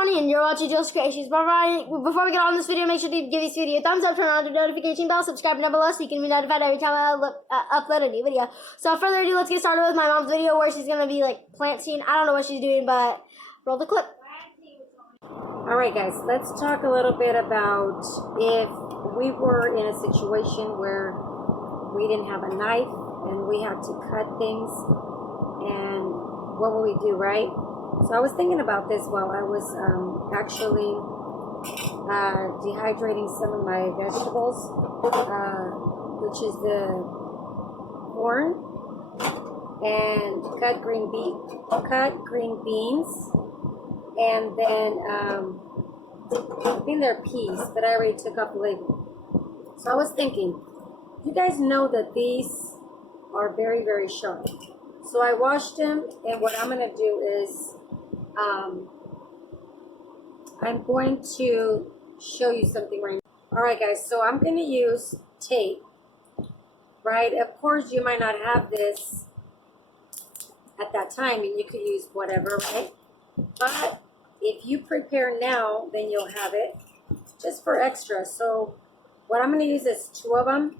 Tony and you're watching Jewls Creations. Before we get on this video, make sure to give this video a thumbs up, turn on the notification bell, subscribe down below so you can be notified every time I upload a new video. So without further ado, let's get started with my mom's video where she's going to be like planting. I don't know what she's doing, but roll the clip. Alright guys, let's talk a little bit about if we were in a situation where we didn't have a knife and we had to cut things, and what would we do, right? So I was thinking about this while I was actually dehydrating some of my vegetables, which is the corn, and cut green beans, and then I think they're peas, but I already took off the label. So I was thinking, you guys know that these are very, very sharp. So I washed them, and what I'm going to do is I'm going to show you something right now. Alright guys, so I'm going to use tape, right? Of course, you might not have this at that time, and you could use whatever, right? But if you prepare now, then you'll have it just for extra. So what I'm going to use is 2 of them.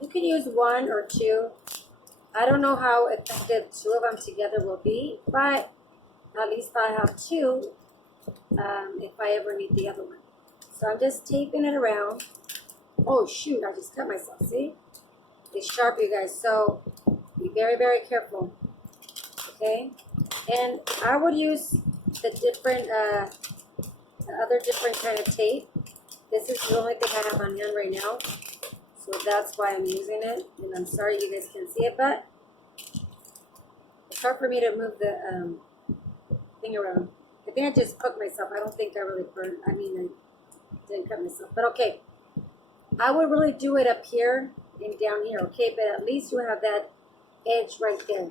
You can use 1 or 2. I don't know how effective 2 of them together will be, but at least I have 2 if I ever need the other one. So I'm just taping it around. Oh shoot, I just cut myself, see? It's sharp, you guys, so be very, very careful, okay? And I would use the different, other different kind of tape. This is the only thing I have on hand right now, so that's why I'm using it. And I'm sorry you guys can't see it, but it's hard for me to move the thing around. I think I just cooked myself. I don't think I really burned. I didn't cut myself. But okay, I would really do it up here and down here, okay? But at least you have that edge right there.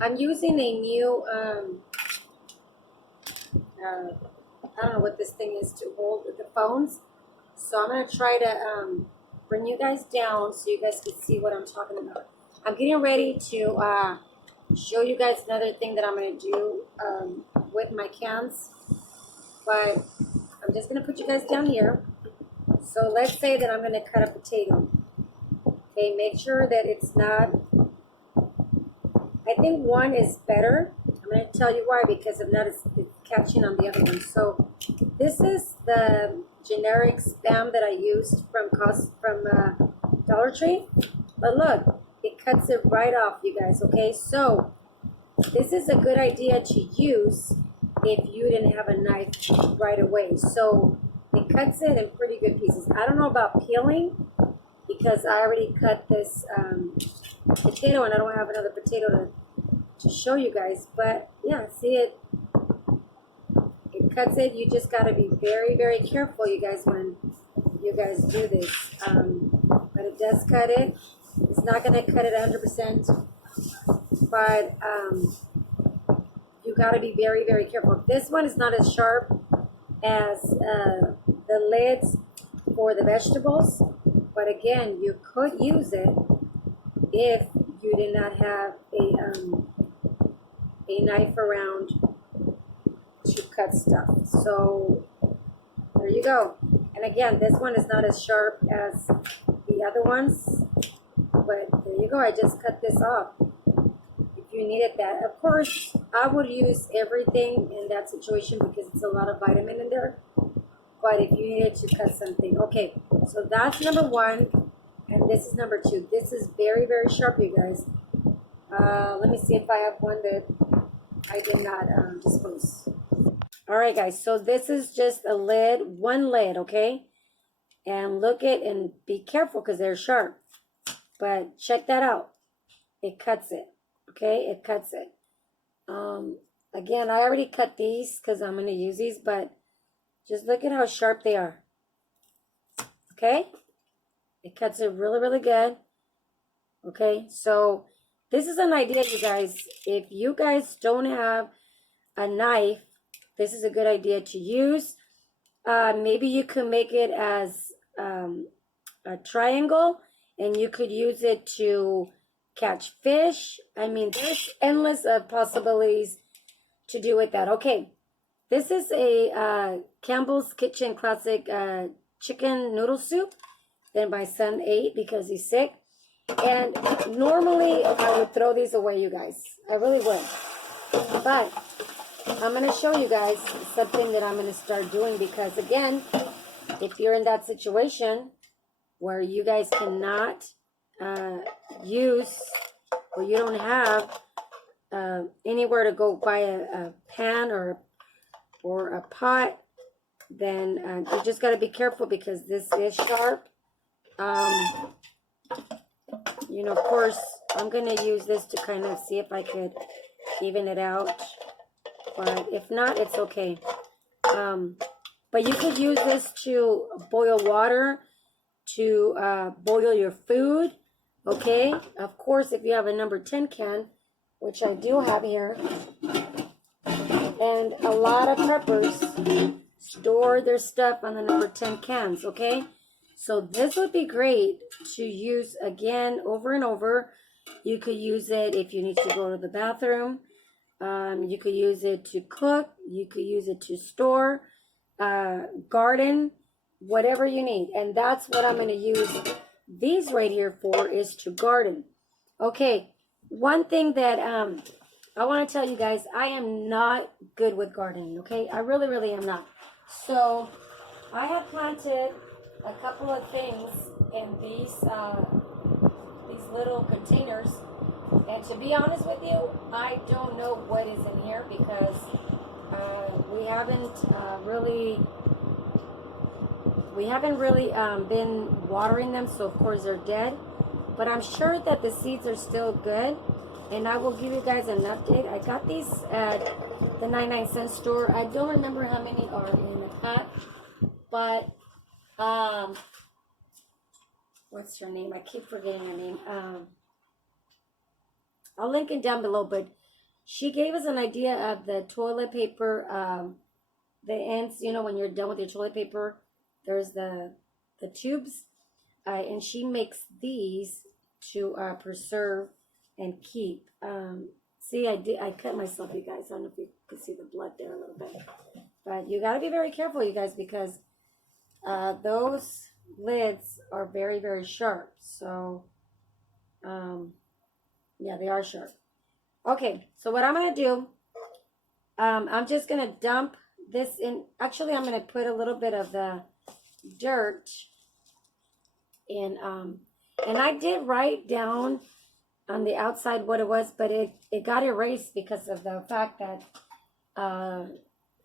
I'm using a new, I don't know what this thing is to hold with the phones. So I'm going to try to bring you guys down so you guys can see what I'm talking about. I'm getting ready to show you guys another thing that I'm going to do with my cans. But I'm just going to put you guys down here. So let's say that I'm going to cut a potato. Okay, make sure that it's not, I think 1 is better. I'm going to tell you why, because if not, it's catching on the other one. So this is the generic Spam that I used from Dollar Tree. But look, it cuts it right off, you guys, okay? So this is a good idea to use if you didn't have a knife right away. So it cuts it in pretty good pieces. I don't know about peeling because I already cut this potato, and I don't have another potato to show you guys. But yeah, see it? It cuts it. You just got to be very, very careful, you guys, when you guys do this. But it does cut it. It's not going to cut it 100%, but you got to be very, very careful. This one is not as sharp as the lids for the vegetables, but again, you could use it if you did not have a knife around to cut stuff. So there you go. And again, this one is not as sharp as the other ones, but there you go. I just cut this off if you needed that. Of course, I would use everything in that situation because it's a lot of vitamin in there. But if you needed to cut something. Okay, so that's number 1. And this is number 2. This is very, very sharp, you guys. Let me see if I have one that I did not dispose. Alright, guys. So this is just a lid. 1 lid, okay? And look at, and be careful because they're sharp. But check that out. It cuts it. Okay? It cuts it. Again, I already cut these because I'm going to use these, but just look at how sharp they are. Okay? It cuts it really, really good. Okay? So this is an idea, you guys. If you guys don't have a knife, this is a good idea to use. Maybe you could make it as a triangle, and you could use it to catch fish. I mean, there's endless possibilities to do with that. Okay, This is a Campbell's Kitchen Classic chicken noodle soup that my son ate because he's sick. And normally I would throw these away, you guys. I really would. But I'm going to show you guys something that I'm going to start doing because, again, if you're in that situation where you guys cannot use or you don't have anywhere to go buy a pan or a pot, then you just got to be careful because this is sharp. You know, of course, I'm going to use this to kind of see if I could even it out. But if not, it's okay. But you could use this to boil water, to boil your food, okay? Of course, if you have a number 10 can, which I do have here, and a lot of preppers store their stuff on the number 10 cans, okay? So this would be great to use again over and over. You could use it if you need to go to the bathroom. You could use it to cook. You could use it to store, garden, whatever you need. And that's what I'm going to use these right here for, is to garden. Okay, one thing that I want to tell you guys, I am not good with gardening, okay? I really, really am not. So I have planted a couple of things in these little containers. And to be honest with you, I don't know what is in here because we haven't really been watering them, so of course they're dead. But I'm sure that the seeds are still good, and I will give you guys an update. I got these at the 99-cent store. I don't remember how many are in the pack, but what's her name? I keep forgetting her name. I'll link it down below, but she gave us an idea of the toilet paper, the ends, you know, when you're done with your toilet paper, there's the tubes, and she makes these to preserve and keep. See, I cut myself, you guys. I don't know if you can see the blood there a little bit, but you got to be very careful, you guys, because those lids are very, very sharp. So, yeah, they are sharp. Okay, so what I'm going to do, I'm just going to dump this in. Actually, I'm going to put a little bit of the dirt in. And I did write down on the outside what it was, but it got erased because of the fact that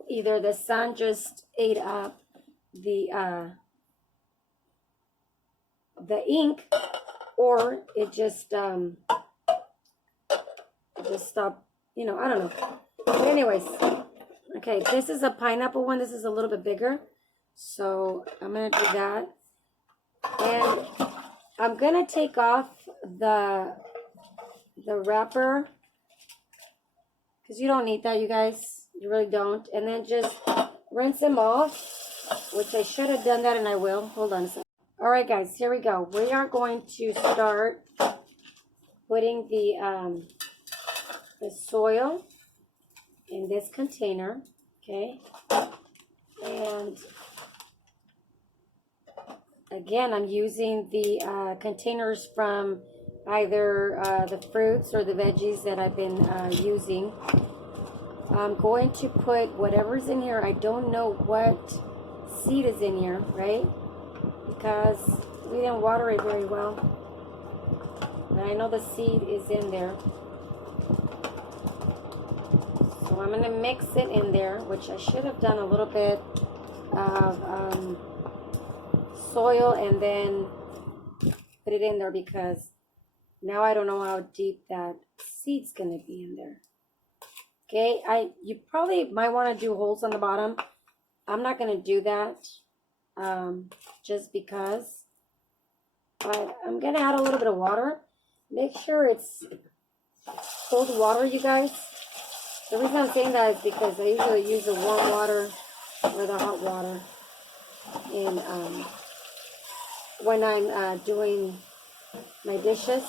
either the sun just ate up the ink, or it just stopped, you know, I don't know. But anyways, okay, this is a pineapple one. This is a little bit bigger, so I'm gonna do that, and I'm gonna take off the wrapper because you don't need that, you guys. You really don't. And then just rinse them off, which I should have done that, and I will. Hold on a second. All right, guys, here we go. We are going to start putting the soil in this container, okay? And again, I'm using the containers from either the fruits or the veggies that I've been using. I'm going to put whatever's in here. I don't know what seed is in here, right? Because we didn't water it very well. And I know the seed is in there. So I'm going to mix it in there, which I should have done a little bit of soil and then put it in there, because now I don't know how deep that seed's going to be in there. Okay, you probably might want to do holes on the bottom. I'm not going to do that just because. But I'm going to add a little bit of water. Make sure it's cold water, you guys. The reason I'm saying that is because I usually use the warm water or the hot water in when I'm doing my dishes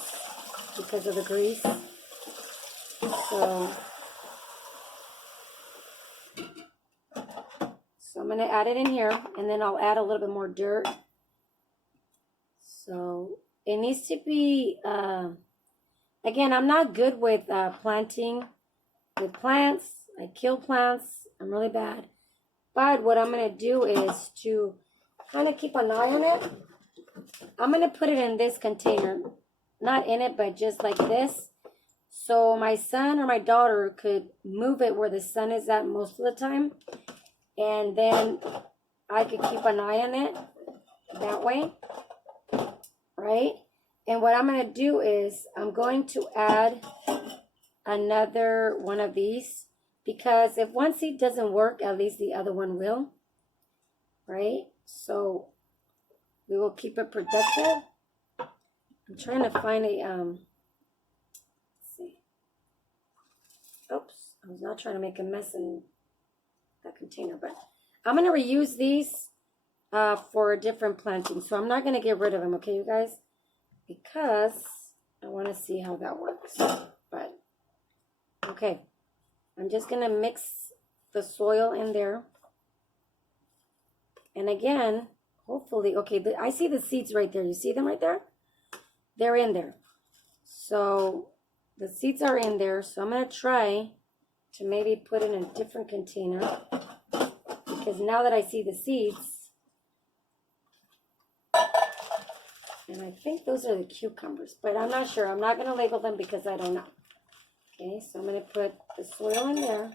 because of the grease. So So I'm going to add it in here, and then I'll add a little bit more dirt. So it needs to be, again, I'm not good with planting with plants. I kill plants. I'm really bad. But what I'm going to do is to kind of keep an eye on it. I'm going to put it in this container. Not in it, but just like this. So my son or my daughter could move it where the sun is at most of the time. And then I could keep an eye on it that way. Right? And what I'm going to do is I'm going to add another one of these. Because if one seed doesn't work, at least the other one will. Right? So we will keep it productive. I'm trying to find a, let's see. Oops, I was not trying to make a mess in that container, but I'm going to reuse these for a different planting. So I'm not going to get rid of them, okay, you guys? Because I want to see how that works. But, okay. I'm just going to mix the soil in there. And again, hopefully, okay, I see the seeds right there. You see them right there? They're in there. So the seeds are in there. So I'm going to try to maybe put it in a different container. Because now that I see the seeds, and I think those are the cucumbers, but I'm not sure. I'm not going to label them because I don't know. Okay, so I'm going to put the soil in there.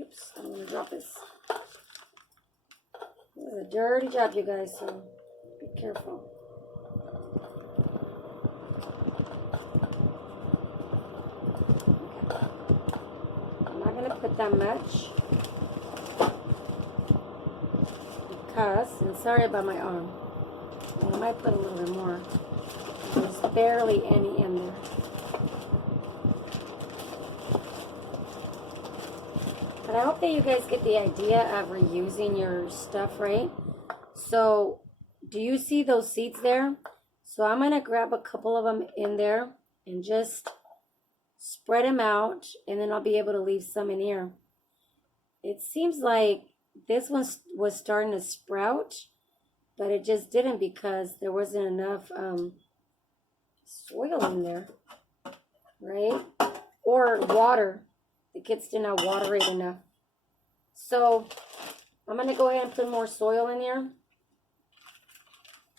Oops, I'm going to drop this. This is a dirty job, you guys, so be careful. Okay. I'm not going to put that much. Because, and sorry about my arm, I might put a little bit more. There's barely any in there. But I hope that you guys get the idea of reusing your stuff, right? So, do you see those seeds there? So I'm going to grab a couple of them in there and just spread them out. And then I'll be able to leave some in here. It seems like this one was starting to sprout. But it just didn't because there wasn't enough soil in there. Right? Or water. The kids did not water it enough. So I'm going to go ahead and put more soil in here.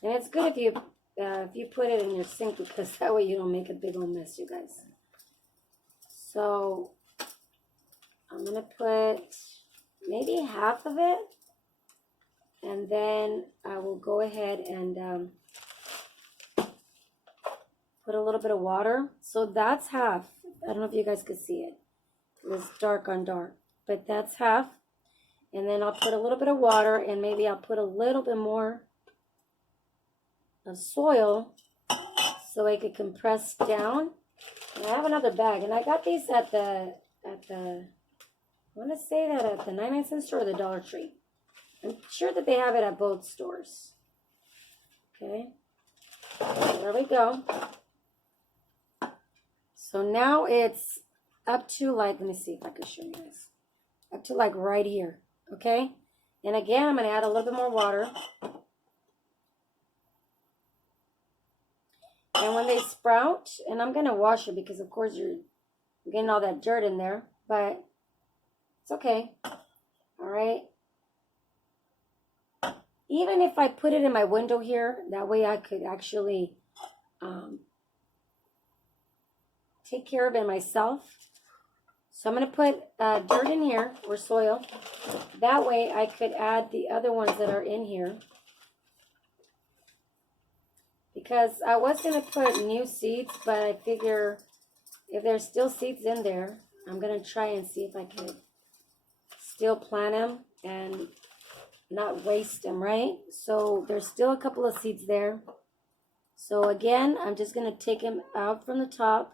And it's good if you put it in your sink because that way you don't make a big old mess, you guys. So I'm going to put maybe half of it. And then I will go ahead and put a little bit of water. So that's half. I don't know if you guys could see it. It's dark on dark. But that's half. And then I'll put a little bit of water. And maybe I'll put a little bit more of soil so it could compress down. And I have another bag. And I got these at the I want to say that at the 99-cent store or the Dollar Tree. I'm sure that they have it at both stores. Okay. So there we go. So now it's up to like, let me see if I can show you guys. Up to like right here. Okay. And again, I'm going to add a little bit more water. And when they sprout, and I'm going to wash it because of course you're getting all that dirt in there. But it's okay. All right. Even if I put it in my window here, that way I could actually take care of it myself. So I'm going to put dirt in here, or soil. That way I could add the other ones that are in here. Because I was going to put new seeds, but I figure if there's still seeds in there, I'm going to try and see if I can still plant them and not waste them, right? So there's still a couple of seeds there. So again, I'm just going to take them out from the top.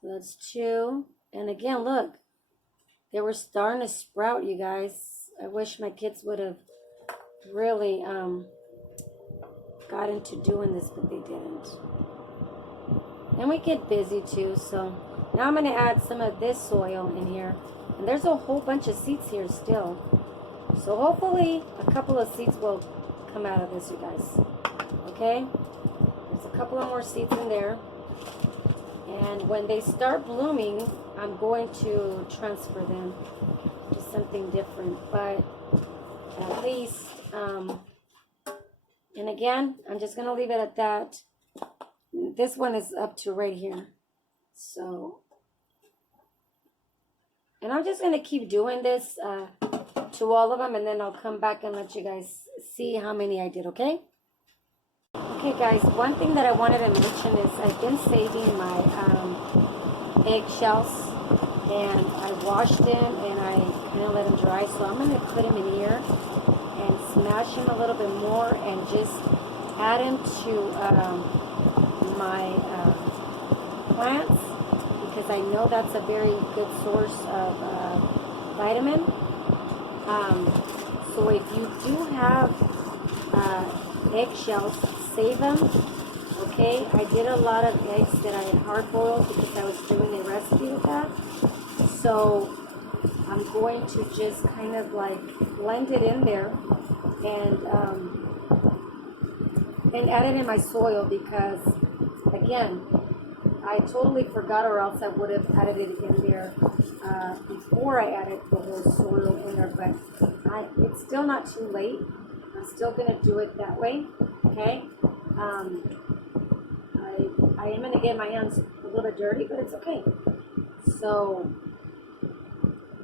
So that's 2. And again, look, they were starting to sprout, you guys. I wish my kids would have really got into doing this, but they didn't. And we get busy too, so Now I'm going to add some of this soil in here. And there's a whole bunch of seeds here still. So hopefully a couple of seeds will come out of this, you guys. Okay? There's a couple of more seeds in there. And when they start blooming, I'm going to transfer them to something different. But at least, and again, I'm just going to leave it at that. This one is up to right here. So, and I'm just going to keep doing this to all of them, and then I'll come back and let you guys see how many I did, okay? Okay, guys, one thing that I wanted to mention is I've been saving my eggshells, and I washed them, and I kind of let them dry, so I'm going to put them in here and smash them a little bit more and just add them to my plants, because I know that's a very good source of vitamin. So if you do have eggshells, save them. Okay, I did a lot of eggs that I had hard boiled because I was doing a recipe with that. So I'm going to just kind of like blend it in there and add it in my soil, because again, I totally forgot, or else I would have added it in there before I added the whole soil in there. But it's still not too late. I'm still going to do it that way. Okay. I am going to get my hands a little bit dirty, but it's okay. So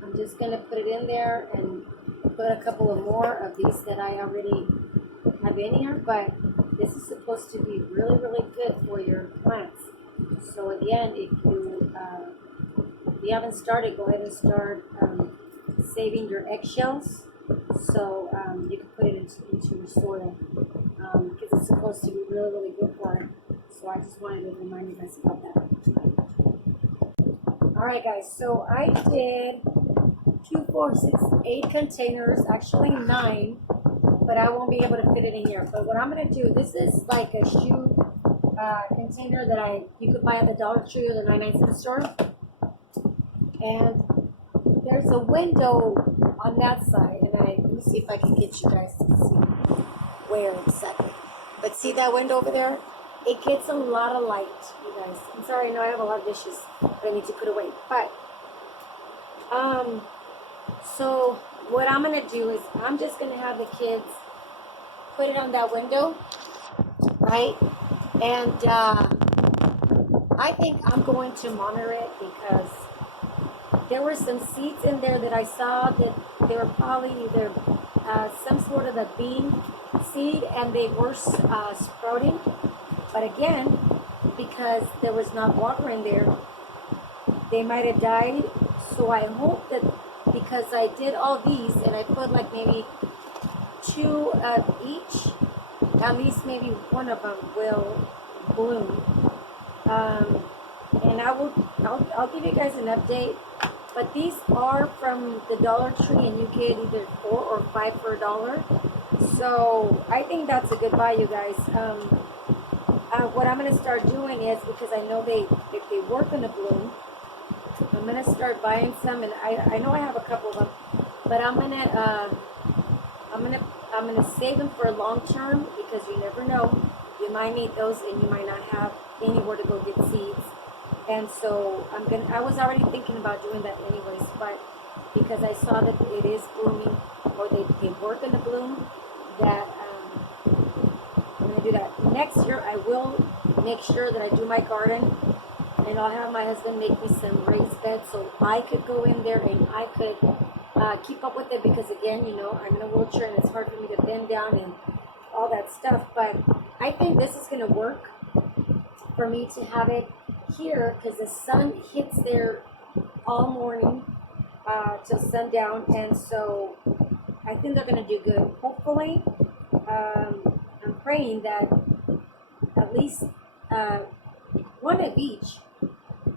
I'm just going to put it in there and put a couple of more of these that I already have in here. But this is supposed to be really, really good for your plants. So again, if you haven't started, go ahead and start saving your eggshells, so you can put it into your soil, because it's supposed to be really, really good for it. So I just wanted to remind you guys about that. All right, guys. So I did 2, 4, 6, 8 containers, actually 9, but I won't be able to fit it in here. But what I'm going to do, this is like a shoe container that you could buy at the Dollar Tree or the 99-cent store, and there's a window on that side, and let me see if I can get you guys to see where exactly. But see that window over there? It gets a lot of light, you guys. I'm sorry, I know I have a lot of dishes that I need to put away, but so what I'm gonna do is I'm just gonna have the kids put it on that window, right? And I think I'm going to monitor it, because there were some seeds in there that I saw that they were probably either some sort of a bean seed, and they were sprouting. But again, because there was not water in there, they might have died. So I hope that, because I did all these and I put like maybe 2 of each, at least maybe one of them will bloom. And I'll give you guys an update. But these are from the Dollar Tree, and you get either 4 or 5 for $1. So I think that's a good buy, you guys. What I'm going to start doing is, because I know if they work in the bloom, I'm going to start buying some, and I know I have a couple of them, but I'm going to save them for long term, because you never know, you might need those and you might not have anywhere to go get seeds. And so I was already thinking about doing that anyways, but because I saw that it is blooming, or they work in the bloom, that I'm going to do that. Next year I will make sure that I do my garden, and I'll have my husband make me some raised beds so I could go in there and I could keep up with it, because again, you know, I'm in a wheelchair and it's hard for me to bend down and all that stuff. But I think this is going to work for me to have it here, because the sun hits there all morning till sundown, and so I think they're going to do good. Hopefully, I'm praying that at least one of each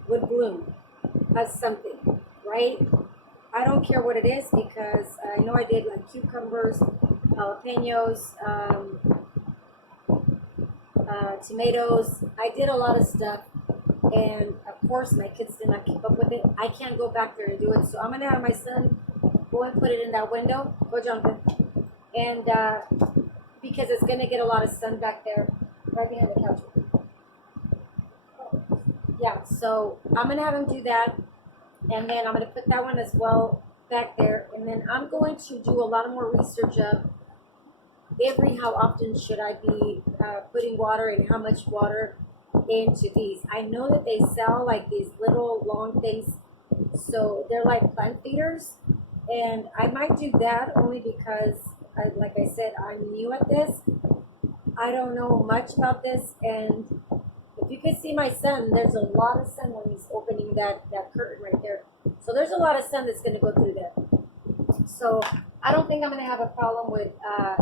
would bloom as something, right? I don't care what it is, because I know I did like cucumbers, jalapenos, tomatoes. I did a lot of stuff, And of course, my kids did not keep up with it. I can't go back there and do it. So I'm going to have my son go and put it in that window. Go, Jonathan. And because it's going to get a lot of sun back there, right behind the couch. Yeah, so I'm going to have him do that. And then I'm going to put that one as well back there. And then I'm going to do a lot more research of how often should I be putting water and how much water into these. I know that they sell like these little long things, so they're like plant feeders, and I might do that only because, like I said, I'm new at this. I don't know much about this, and if you can see my son, there's a lot of sun when he's opening that curtain right there. So there's a lot of sun that's going to go through there. So I don't think I'm going to have a problem with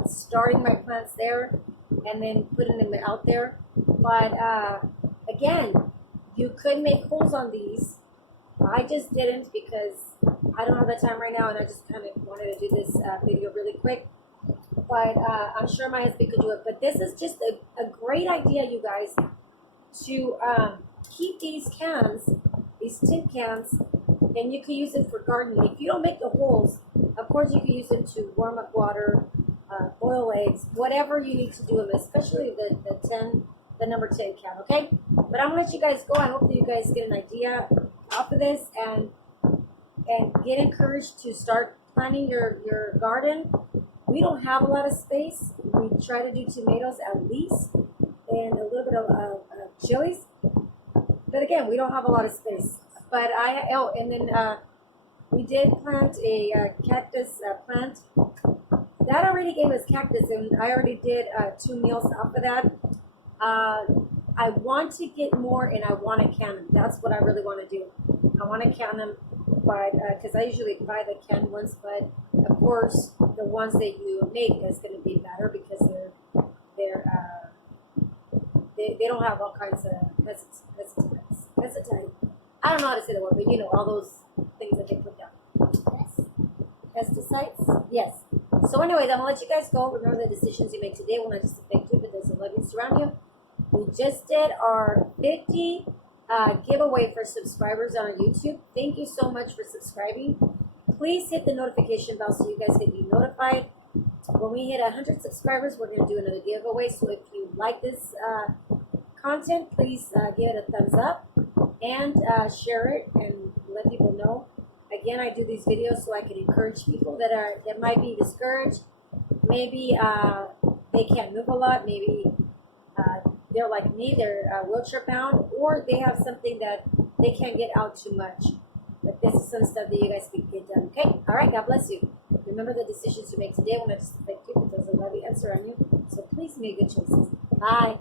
starting my plants there and then putting them out there. But again, you could make holes on these. I just didn't because I don't have the time right now, and I just kind of wanted to do this video really quick. But I'm sure my husband could do it. But this is just a great idea, you guys, to keep these cans, these tin cans, and you can use it for gardening. If you don't make the holes, of course you can use them to warm up water, boil eggs, whatever you need to do them, especially the number 10 can, okay? But I'm gonna let you guys go. I hope that you guys get an idea off of this and get encouraged to start planting your garden. We don't have a lot of space. We try to do tomatoes at least and a little bit of chilies. But again, we don't have a lot of space. But and then we did plant a cactus plant. That already gave us cactus, and I already did 2 meals off of that. I want to get more, and I want to can them. That's what I really want to do. I want to can them, but because I usually buy the canned ones, but of course the ones that you make is going to be better because they don't have all kinds of pesticide. I don't know how to say the word, but you know all those things that they put down. Pesticides? Yes. So anyways, I'm going to let you guys go. Remember, the decisions you make today will not just affect you, but there's a loving surround you. We just did our 50 giveaway for subscribers on our YouTube. Thank you so much for subscribing. Please hit the notification bell so you guys can be notified. When we hit 100 subscribers, we're going to do another giveaway. So if you like this content, please give it a thumbs up and share it and let people know. Again, I do these videos so I can encourage people that might be discouraged. Maybe they can't move a lot. Maybe they're like me, they're wheelchair bound, or they have something that they can't get out too much. But this is some stuff that you guys can get done. Okay? All right. God bless you. Remember, the decisions you make today will not just affect you, but there's a loving answer on you. So please make good choices. Bye.